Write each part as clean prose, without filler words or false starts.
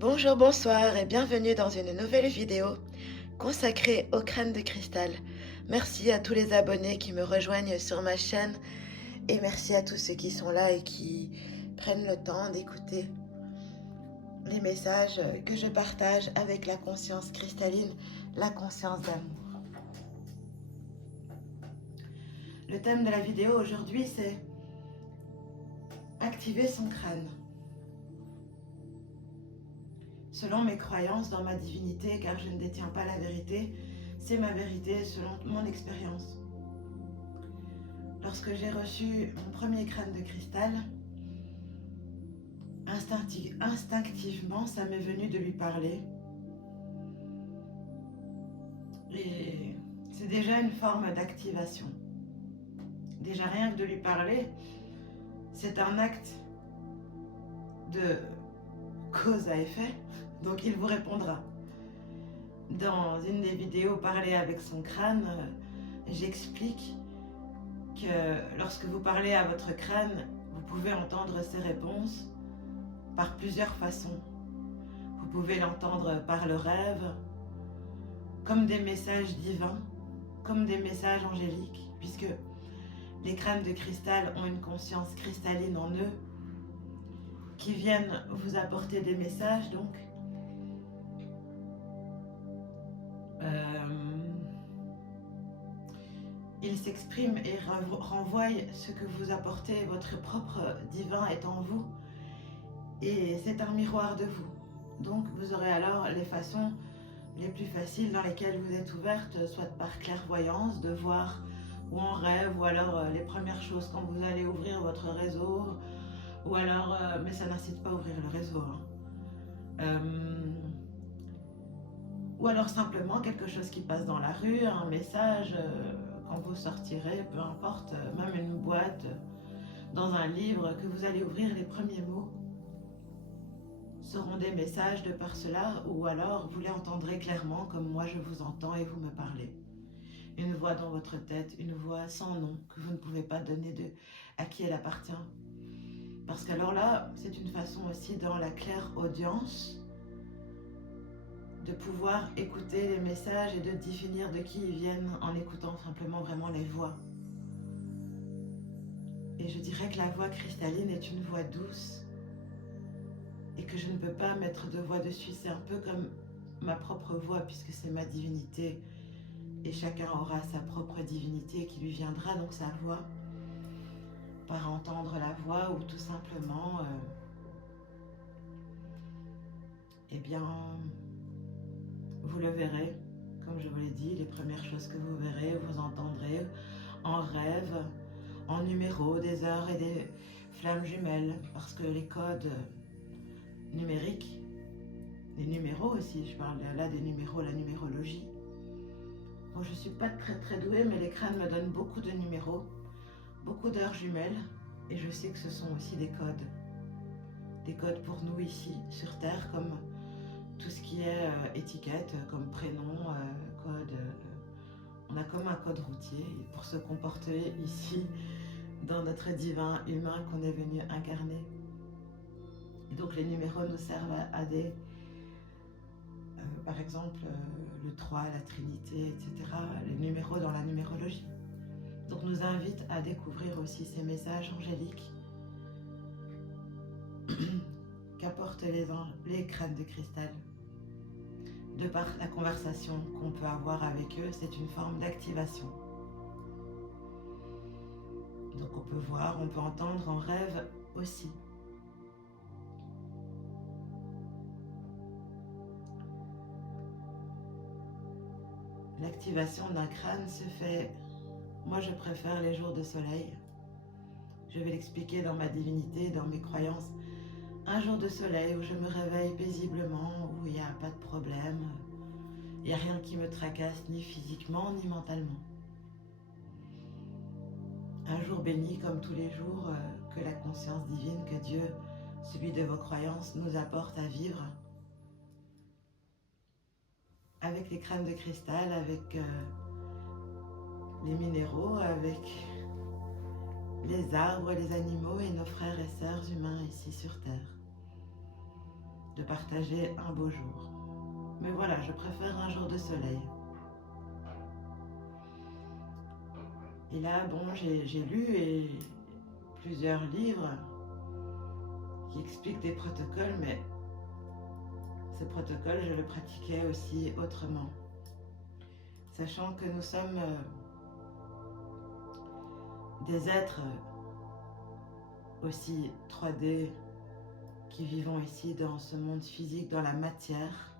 Bonjour, bonsoir et bienvenue dans une nouvelle vidéo consacrée aux crânes de cristal. Merci à tous les abonnés qui me rejoignent sur ma chaîne et merci à tous ceux qui sont là et qui prennent le temps d'écouter les messages que je partage avec la conscience cristalline, la conscience d'amour. Le thème de la vidéo aujourd'hui, c'est activer son crâne. Selon mes croyances dans ma divinité, car je ne détiens pas la vérité, c'est ma vérité selon mon expérience. Lorsque j'ai reçu mon premier crâne de cristal, instinctivement, ça m'est venu de lui parler. Et c'est déjà une forme d'activation. Déjà rien que de lui parler, c'est un acte de cause à effet, donc il vous répondra. Dans une des vidéos Parler avec son crâne, j'explique que lorsque vous parlez à votre crâne, vous pouvez entendre ses réponses par plusieurs façons. Vous pouvez l'entendre par le rêve, comme des messages divins, comme des messages angéliques, puisque les crânes de cristal ont une conscience cristalline en eux, qui viennent vous apporter des messages, donc. Ils s'expriment et renvoient ce que vous apportez, votre propre divin est en vous, et c'est un miroir de vous. Donc vous aurez alors les façons les plus faciles dans lesquelles vous êtes ouverte, soit par clairvoyance, de voir, ou en rêve, ou alors les premières choses quand vous allez ouvrir votre réseau, ou alors, mais ça n'incite pas à ouvrir le réseau, ou alors simplement quelque chose qui passe dans la rue, un message, quand vous sortirez, peu importe, même une boîte, dans un livre, que vous allez ouvrir, les premiers mots seront des messages de par cela, ou alors vous les entendrez clairement comme moi je vous entends et vous me parlez. Une voix dans votre tête, une voix sans nom, que vous ne pouvez pas donner à qui elle appartient. Parce qu'alors là, c'est une façon aussi dans la clairaudience de pouvoir écouter les messages et de définir de qui ils viennent en écoutant simplement vraiment les voix. Et je dirais que la voix cristalline est une voix douce et que je ne peux pas mettre de voix dessus. C'est un peu comme ma propre voix puisque c'est ma divinité et chacun aura sa propre divinité qui lui viendra, donc sa voix, par entendre la voix ou tout simplement eh bien vous le verrez, comme je vous l'ai dit, les premières choses que vous verrez, vous entendrez en rêve, en numéros, des heures et des flammes jumelles, parce que les codes numériques, les numéros aussi, je parle là des numéros, la numérologie. Bon, je ne suis pas très douée, mais les crânes me donnent beaucoup de numéros, beaucoup d'heures jumelles, et je sais que ce sont aussi des codes pour nous ici, sur Terre, comme tout ce qui est étiquette, comme prénom, code. On a comme un code routier pour se comporter ici dans notre divin humain qu'on est venu incarner. Et donc les numéros nous servent à des... par exemple, le 3, la Trinité, etc. Les numéros dans la numérologie. Donc nous invite à découvrir aussi ces messages angéliques qu'apportent les crânes de cristal. De par la conversation qu'on peut avoir avec eux, c'est une forme d'activation. Donc on peut voir, on peut entendre en rêve aussi. L'activation d'un crâne se fait, moi je préfère les jours de soleil. Je vais l'expliquer dans ma divinité, dans mes croyances. Un jour de soleil où je me réveille paisiblement, où il n'y a pas de problème, il n'y a rien qui me tracasse ni physiquement ni mentalement. Un jour béni comme tous les jours que la conscience divine, que Dieu, celui de vos croyances, nous apporte à vivre. Avec les crânes de cristal, avec les minéraux, avec les arbres, les animaux et nos frères et sœurs humains ici sur Terre. de partager un beau jour. Mais voilà, je préfère un jour de soleil. Et là, bon, j'ai lu plusieurs livres qui expliquent des protocoles, mais ces protocoles, je le pratiquais aussi autrement. Sachant que nous sommes des êtres aussi 3D qui vivons ici dans ce monde physique, dans la matière,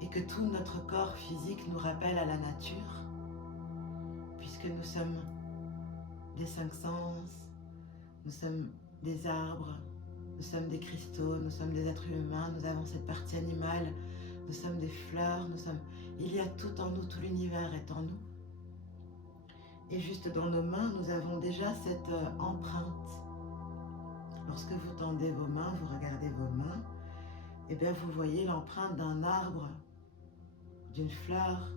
et que tout notre corps physique nous rappelle à la nature, puisque nous sommes des 5 sens, nous sommes des arbres, nous sommes des cristaux, nous sommes des êtres humains, nous avons cette partie animale, nous sommes des fleurs, il y a tout en nous, tout l'univers est en nous. Et juste dans nos mains, nous avons déjà cette empreinte. Lorsque vous tendez vos mains, vous regardez vos mains, et bien vous voyez l'empreinte d'un arbre, d'une fleur,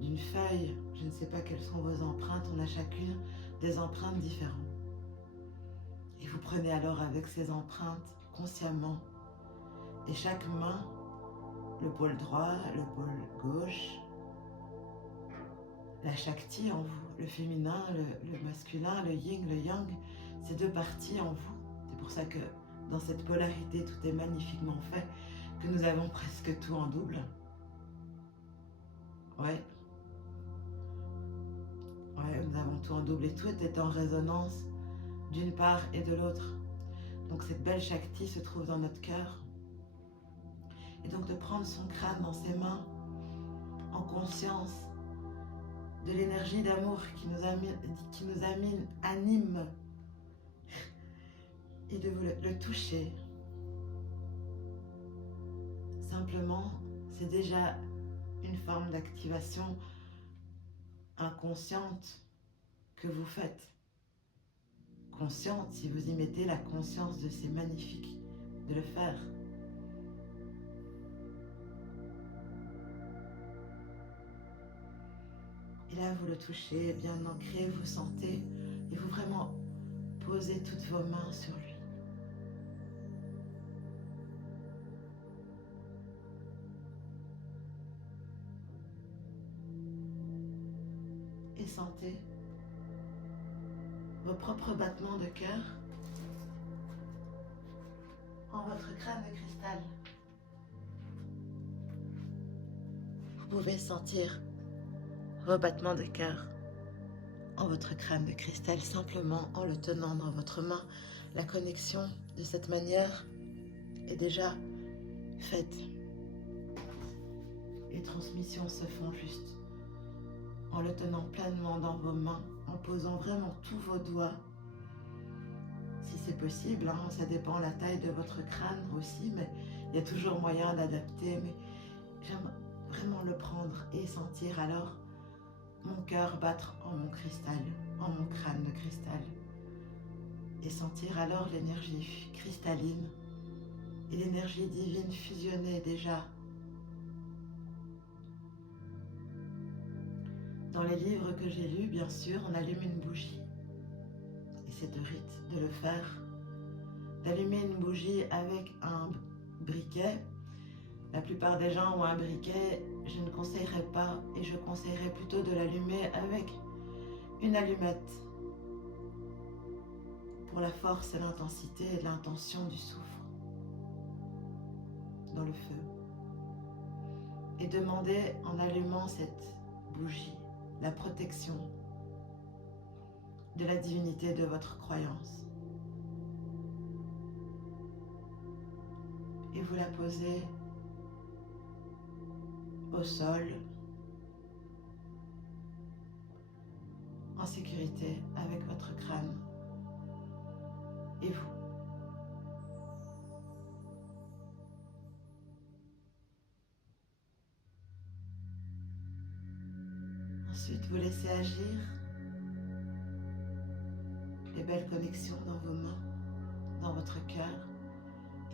d'une feuille. Je ne sais pas quelles sont vos empreintes, on a chacune des empreintes différentes. Et vous prenez alors avec ces empreintes consciemment, et chaque main, le pôle droit, le pôle gauche, la Shakti en vous, le féminin, le masculin, le yin, le yang, ces deux parties en vous. C'est pour ça que dans cette polarité, tout est magnifiquement fait, que nous avons presque tout en double. Ouais, nous avons tout en double et tout est en résonance d'une part et de l'autre. Donc cette belle Shakti se trouve dans notre cœur. Et donc de prendre son crâne dans ses mains, en conscience de l'énergie d'amour qui nous anime, et de le toucher. Simplement, c'est déjà une forme d'activation inconsciente que vous faites. Consciente, si vous y mettez la conscience de c'est magnifique de le faire. Et là, vous le touchez, bien ancré, vous sentez, et vous vraiment posez toutes vos mains sur lui. Et sentez vos propres battements de cœur en votre crâne de cristal. Vous pouvez sentir vos battements de cœur en votre crâne de cristal simplement en le tenant dans votre main. La connexion de cette manière est déjà faite. Les transmissions se font juste en le tenant pleinement dans vos mains, en posant vraiment tous vos doigts. Si c'est possible, ça dépend de la taille de votre crâne aussi, mais il y a toujours moyen d'adapter. Mais j'aime vraiment le prendre et sentir alors mon cœur battre en mon cristal, en mon crâne de cristal. Et sentir alors l'énergie cristalline et l'énergie divine fusionner déjà. Dans les livres que j'ai lus, bien sûr, on allume une bougie. Et c'est de rite de le faire. D'allumer une bougie avec un briquet. La plupart des gens ont un briquet, je ne conseillerais pas, et je conseillerais plutôt de l'allumer avec une allumette pour la force et l'intensité et l'intention du soufre dans le feu. Et demander en allumant cette bougie la protection de la divinité de votre croyance. Et vous la posez au sol, en sécurité avec votre crâne et vous. Ensuite, vous laissez agir les belles connexions dans vos mains, dans votre cœur.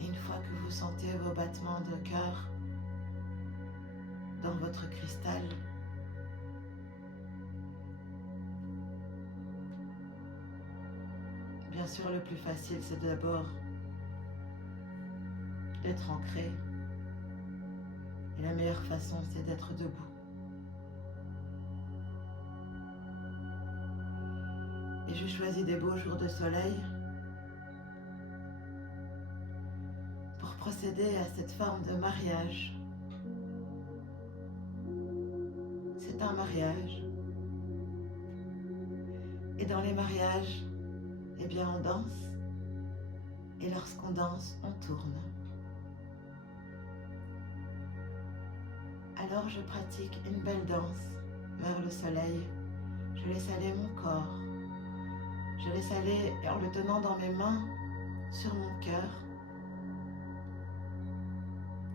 Et une fois que vous sentez vos battements de cœur dans votre cristal, bien sûr, le plus facile, c'est d'abord d'être ancré. Et la meilleure façon, c'est d'être debout. Et je choisis des beaux jours de soleil pour procéder à cette forme de mariage. C'est un mariage. Et dans les mariages, eh bien on danse. Et lorsqu'on danse, on tourne. Alors je pratique une belle danse vers le soleil. Je laisse aller mon corps. Je laisse aller en le tenant dans mes mains sur mon cœur.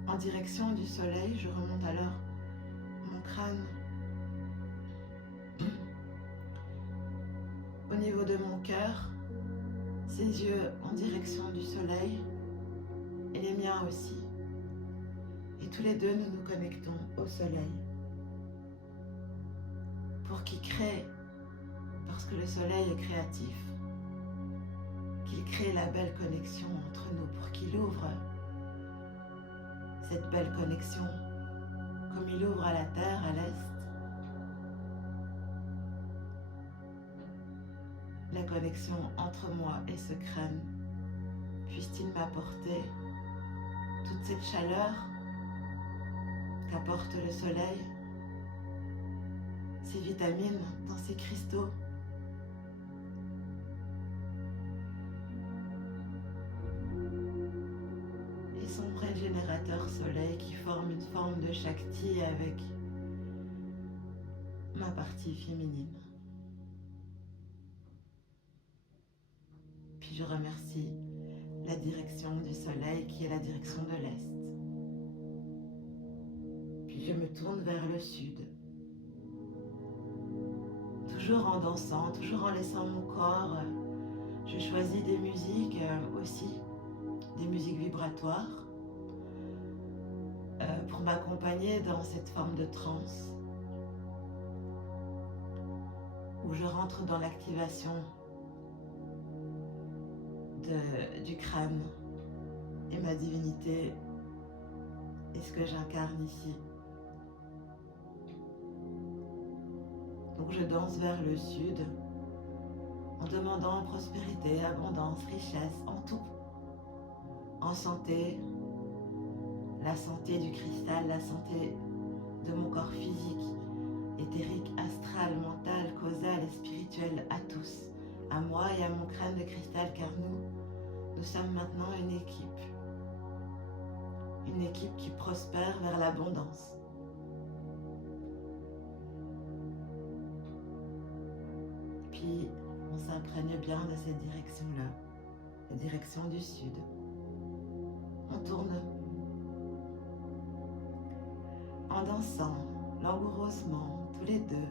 En direction du soleil, je remonte alors mon crâne au niveau de mon cœur, ses yeux en direction du soleil et les miens aussi. Et tous les deux, nous nous connectons au soleil pour qu'il crée, parce que le soleil est créatif, qu'il crée la belle connexion entre nous, pour qu'il ouvre cette belle connexion comme il ouvre à la terre, à l'est, la connexion entre moi et ce crâne. Puisse-t-il m'apporter toute cette chaleur qu'apporte le soleil, ces vitamines dans ces cristaux, et son régénérateur soleil qui forme une forme de Shakti avec ma partie féminine. Puis je remercie la direction du soleil qui est la direction de l'est. Puis je me tourne vers le sud. Toujours en dansant, toujours en laissant mon corps. Je choisis des musiques aussi, des musiques vibratoires, pour m'accompagner dans cette forme de transe, où je rentre dans l'activation du crâne et ma divinité et ce que j'incarne ici. Donc je danse vers le sud en demandant prospérité, abondance, richesse, en tout, en santé, la santé du cristal, la santé de mon corps physique, éthérique, astral, mental, causal et spirituel à tous, à moi et à mon crâne de cristal, car nous sommes maintenant une équipe qui prospère vers l'abondance. Puis on s'imprègne bien de cette direction-là, la direction du sud. On tourne en dansant, langoureusement, tous les deux.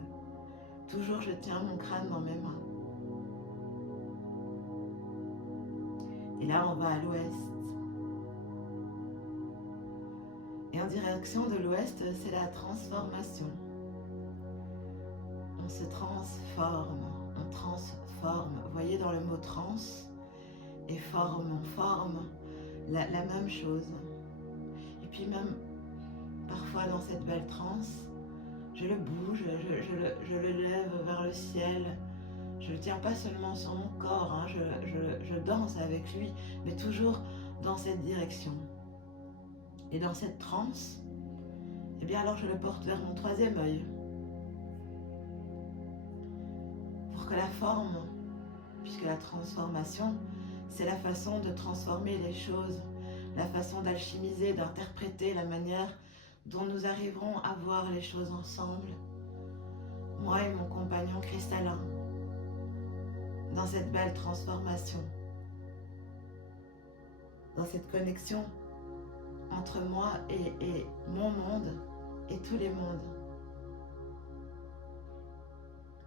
Toujours je tiens mon crâne dans mes mains. Et là on va à l'ouest. Et en direction de l'ouest, c'est la transformation. On se transforme, on transforme. Vous voyez dans le mot trans et forme, on forme la même chose. Et puis même parfois dans cette belle transe, je le bouge, je le lève vers le ciel. Je ne le tiens pas seulement sur mon corps, hein, je danse avec lui, mais toujours dans cette direction. Et dans cette transe, eh bien alors je le porte vers mon troisième œil. Pour que la forme, puisque la transformation, c'est la façon de transformer les choses, la façon d'alchimiser, d'interpréter la manière dont nous arriverons à voir les choses ensemble, moi et mon compagnon cristallin, dans cette belle transformation, dans cette connexion entre moi et mon monde et tous les mondes.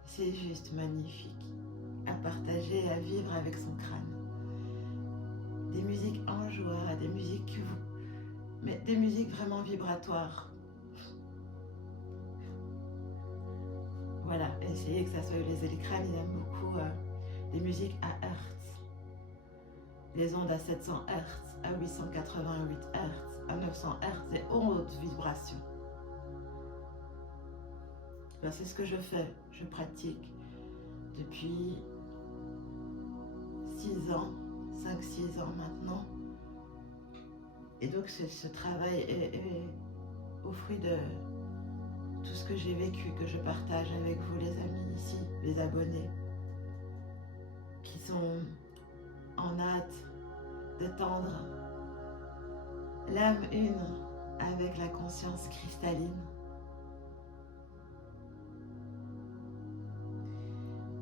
C'est juste magnifique à partager, à vivre avec son crâne. Des musiques en joie, des musiques que vous... mais des musiques vraiment vibratoires. Voilà, essayez que ça soit les crânes, ils aiment beaucoup des musiques à hertz. les ondes à 700 Hz, à 888 Hz, à 900 Hz et hautes vibrations. Ben, c'est ce que je fais, je pratique depuis 6 ans, 5-6 ans maintenant. Et donc ce travail est au fruit de tout ce que j'ai vécu, que je partage avec vous les amis ici, les abonnés, qui sont en hâte d'étendre l'âme une avec la conscience cristalline.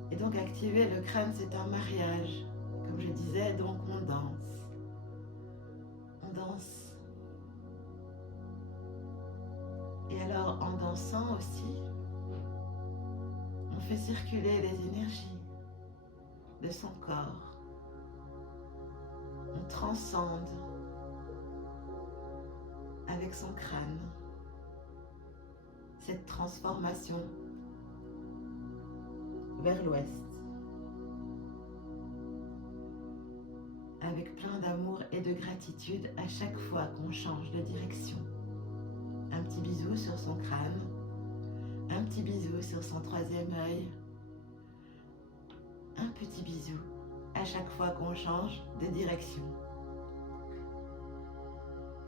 Et donc activer le crâne, c'est un mariage. Comme je disais, donc on danse. On danse. Et alors en dansant aussi, on fait circuler les énergies de son corps. On transcende avec son crâne cette transformation vers l'ouest, avec plein d'amour et de gratitude à chaque fois qu'on change de direction. Un petit bisou sur son crâne, un petit bisou sur son troisième œil, un petit bisou à chaque fois qu'on change de direction.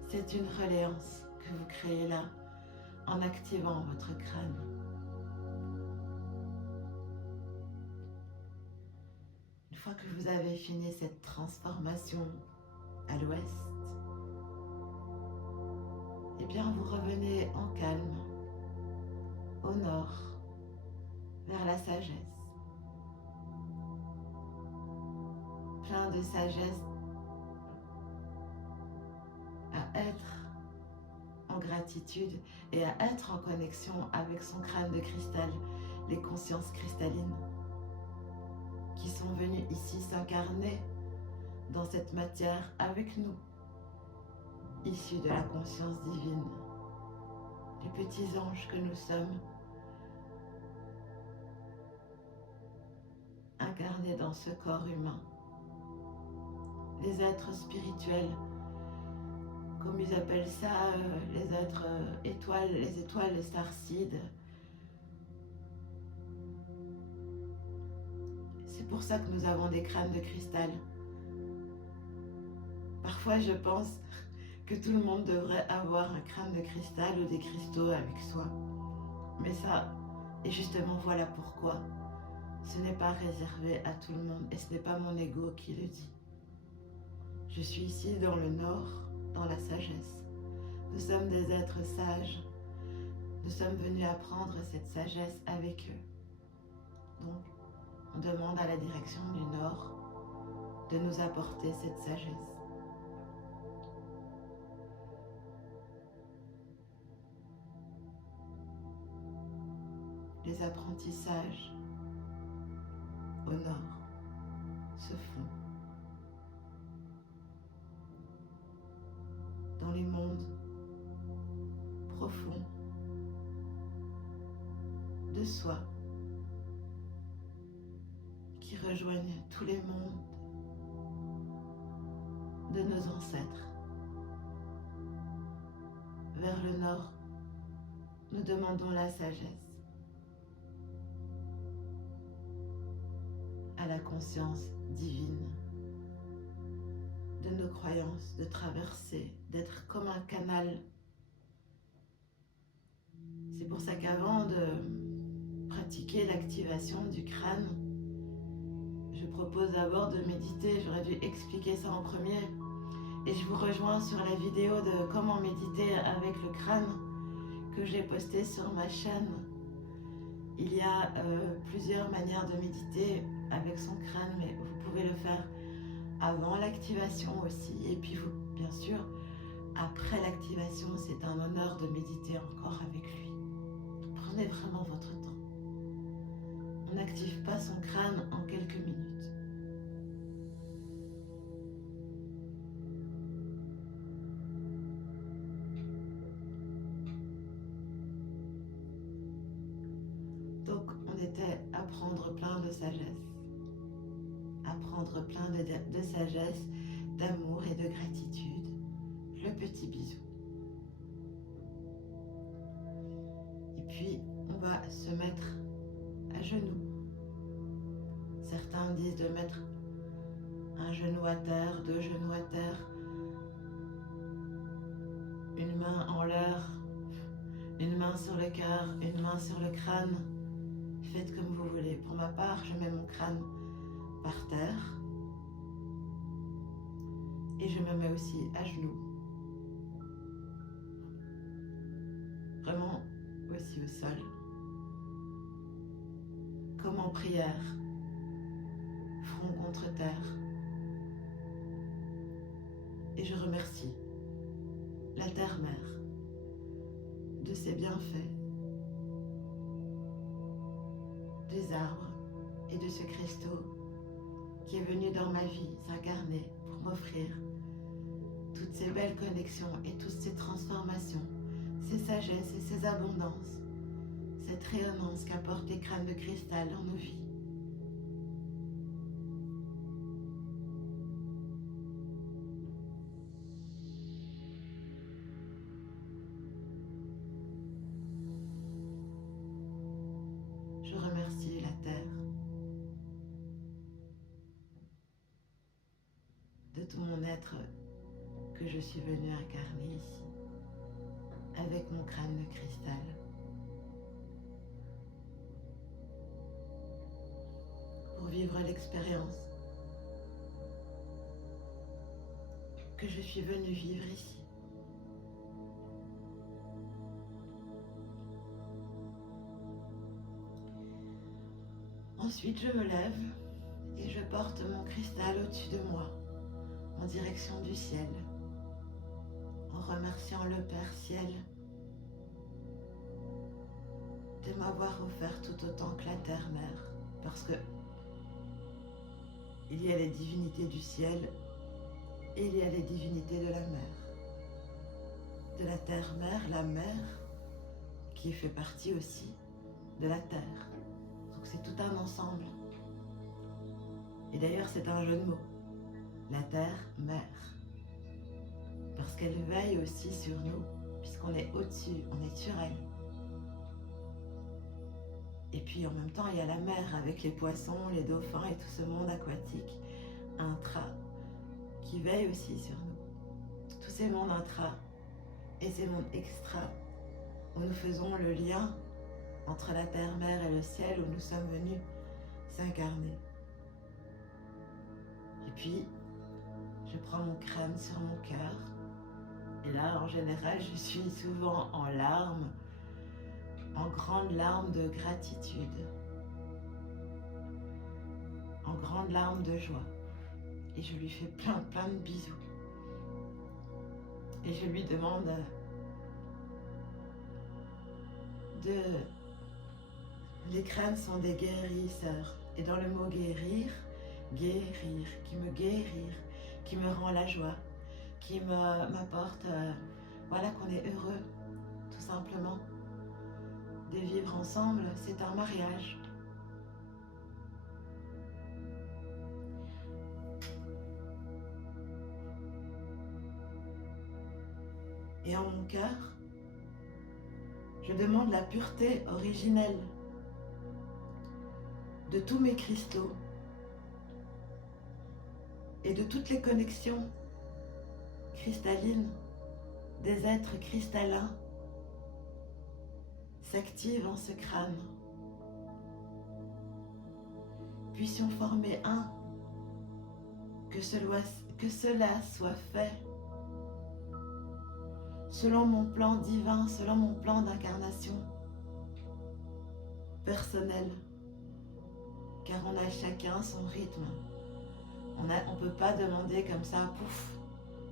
C'est une reliance que vous créez là en activant votre crâne. Une fois que vous avez fini cette transformation à l'ouest, eh bien vous revenez en calme au nord, vers la sagesse. Plein de sagesse à être en gratitude et à être en connexion avec son crâne de cristal, les consciences cristallines qui sont venues ici s'incarner dans cette matière avec nous, issus de la conscience divine, les petits anges que nous sommes, incarnés dans ce corps humain, les êtres spirituels, comme ils appellent ça, les êtres étoiles, les étoiles, les starseeds. C'est pour ça que nous avons des crânes de cristal. Parfois, je pense que tout le monde devrait avoir un crâne de cristal ou des cristaux avec soi. Mais ça, et justement, voilà pourquoi. Ce n'est pas réservé à tout le monde et ce n'est pas mon ego qui le dit. Je suis ici dans le nord, dans la sagesse. Nous sommes des êtres sages. Nous sommes venus apprendre cette sagesse avec eux. Donc, on demande à la direction du nord de nous apporter cette sagesse. Les apprentissages au nord se font dans les mondes profonds de soi qui rejoignent tous les mondes de nos ancêtres. Vers le nord, nous demandons la sagesse à la conscience divine de nos croyances, de traverser, d'être comme un canal. C'est pour ça qu'avant de pratiquer l'activation du crâne, je propose d'abord de méditer. J'aurais dû expliquer ça en premier. Et je vous rejoins sur la vidéo de comment méditer avec le crâne que j'ai postée sur ma chaîne. Il y a plusieurs manières de méditer avec son crâne, mais vous pouvez le faire avant l'activation aussi. Et puis vous, bien sûr, après l'activation, c'est un honneur de méditer encore avec lui. Prenez vraiment votre temps. On n'active pas son crâne en quelques minutes. Donc, on était à prendre plein de sagesse. À prendre plein de sagesse d'amour et de gratitude, le petit bisou. Et puis, on va se mettre à genoux. Certains disent de mettre un genou à terre, 2 genoux à terre, une main en l'air, une main sur le cœur, une main sur le crâne. Faites comme vous voulez. Pour ma part, je mets mon crâne par terre et je me mets aussi à genoux. Vraiment aussi au sol. Comme en prière, front contre terre. Et je remercie la Terre-Mère de ses bienfaits, des arbres et de ce cristaux qui est venu dans ma vie s'incarner pour m'offrir toutes ces belles connexions et toutes ces transformations, ces sagesses et ces abondances, cette rayonnance qu'apportent les crânes de cristal dans nos vies. Je remercie la Terre de tout mon être que je suis venue incarner ici, avec mon crâne de cristal. Pour vivre l'expérience que je suis venue vivre ici. Ensuite, je me lève et je porte mon cristal au-dessus de moi, en direction du ciel, en remerciant le Père Ciel de m'avoir offert tout autant que la Terre-Mère, parce que il y a les divinités du ciel et il y a les divinités de la mer. De la Terre-Mère, la mer, qui fait partie aussi de la Terre. Donc c'est tout un ensemble. Et d'ailleurs, c'est un jeu de mots. La Terre-Mère. Parce qu'elle veille aussi sur nous, puisqu'on est au-dessus, on est sur elle. Et puis en même temps, il y a la mer avec les poissons, les dauphins et tout ce monde aquatique, intra, qui veille aussi sur nous. Tous ces mondes intra et ces mondes extra, où nous faisons le lien entre la terre-mère et le ciel, où nous sommes venus s'incarner. Et puis, je prends mon crâne sur mon cœur, et là, en général, je suis souvent en larmes, en grandes larmes de gratitude, en grandes larmes de joie. Et je lui fais plein de bisous. Et je lui demande Les crânes sont des guérisseurs. Et dans le mot guérir, guérir, qui me rend la joie, qui m'apporte, voilà, qu'on est heureux, tout simplement. De vivre ensemble, c'est un mariage. Et en mon cœur, je demande la pureté originelle de tous mes cristaux et de toutes les connexions cristallines des êtres cristallins s'activent en ce crâne. Puissions former un, que cela soit fait selon mon plan divin, selon mon plan d'incarnation personnel, car on a chacun son rythme. On ne peut pas demander comme ça, pouf,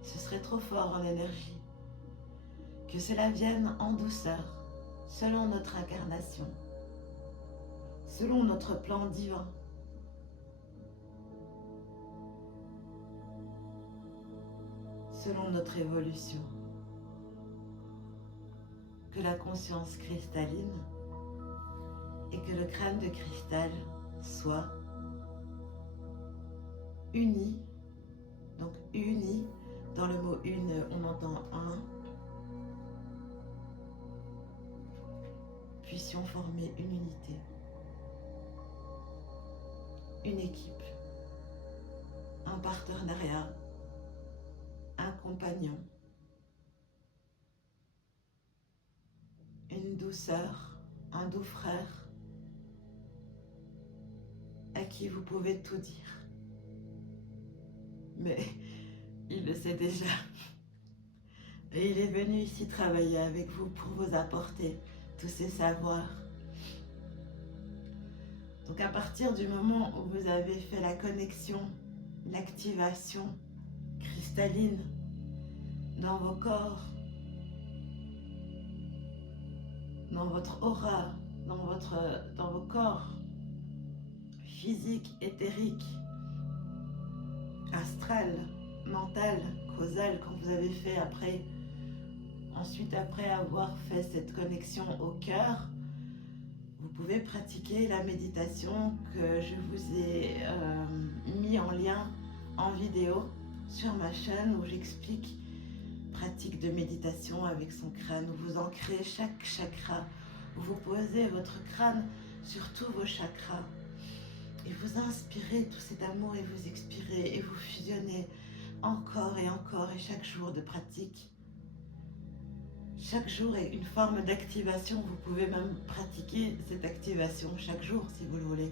ce serait trop fort en énergie. Que cela vienne en douceur, selon notre incarnation, selon notre plan divin. Selon notre évolution. Que la conscience cristalline et que le crâne de cristal soit unis, donc unis Dans le mot une, on entend un. Puissions former une unité, une équipe, un partenariat, un compagnon, une douceur, un doux frère à qui vous pouvez tout dire. Mais il le sait déjà. Et il est venu ici travailler avec vous pour vous apporter tous ces savoirs. Donc à partir du moment où vous avez fait la connexion, l'activation cristalline dans vos corps, dans votre aura, dans vos corps physique, éthérique, astral, mental, causal, quand vous avez fait ensuite après avoir fait cette connexion au cœur, vous pouvez pratiquer la méditation que je vous ai mis en lien en vidéo sur ma chaîne où j'explique pratique de méditation avec son crâne, où vous ancrez chaque chakra, où vous posez votre crâne sur tous vos chakras et vous inspirez tout cet amour et vous expirez et vous fusionnez encore et chaque jour de pratique. Chaque jour est une forme d'activation. Vous pouvez même pratiquer cette activation chaque jour si vous le voulez.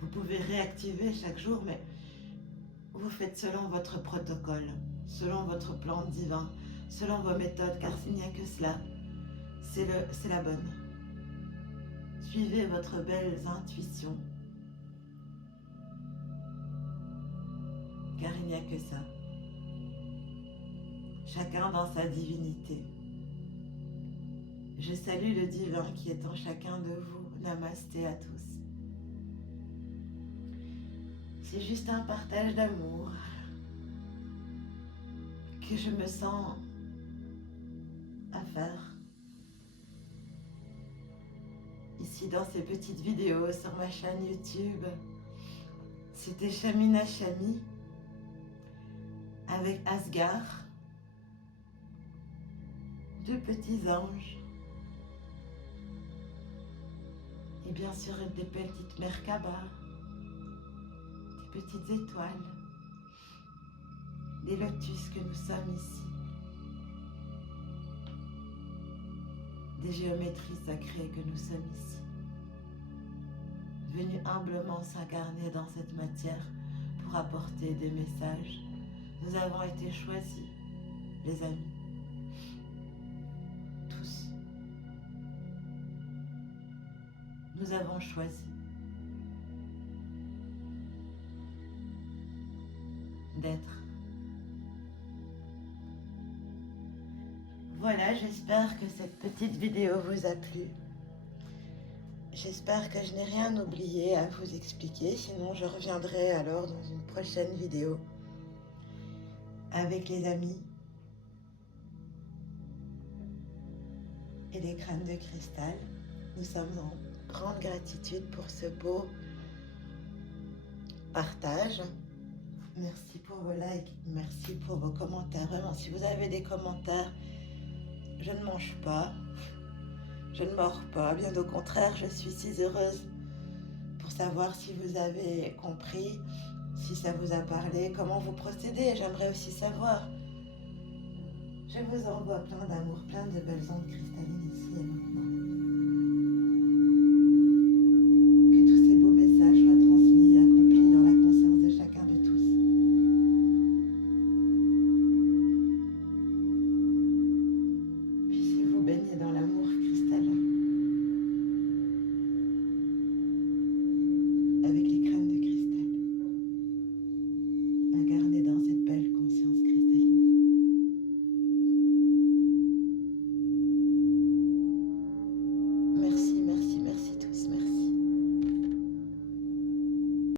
Vous pouvez réactiver chaque jour, mais vous faites selon votre protocole, selon votre plan divin, selon vos méthodes, car s'il n'y a que cela, c'est la bonne. Suivez votre belle intuition, car il n'y a que ça. Chacun dans sa divinité. Je salue le divin qui est en chacun de vous. Namasté à tous. C'est juste un partage d'amour que je me sens à faire ici dans ces petites vidéos sur ma chaîne YouTube. C'était Shamina Shami avec Asghar, deux petits anges et bien sûr des petites Merkaba, des petites étoiles, des lotus que nous sommes ici, des géométries sacrées que nous sommes ici, venus humblement s'incarner dans cette matière pour apporter des messages. Nous avons été choisis, les amis, tous. Nous avons choisi d'être. Voilà, j'espère que cette petite vidéo vous a plu. J'espère que je n'ai rien oublié à vous expliquer, sinon je reviendrai alors dans une prochaine vidéo avec les amis et les crânes de cristal. Nous sommes en grande gratitude pour ce beau partage. Merci pour vos likes, merci pour vos commentaires. Vraiment, si vous avez des commentaires, je ne mange pas, je ne mords pas. Bien au contraire, je suis si heureuse pour savoir si vous avez compris, si ça vous a parlé, comment vous procédez. J'aimerais aussi savoir. Je vous envoie plein d'amour, plein de belles ondes cristallines ici et maintenant.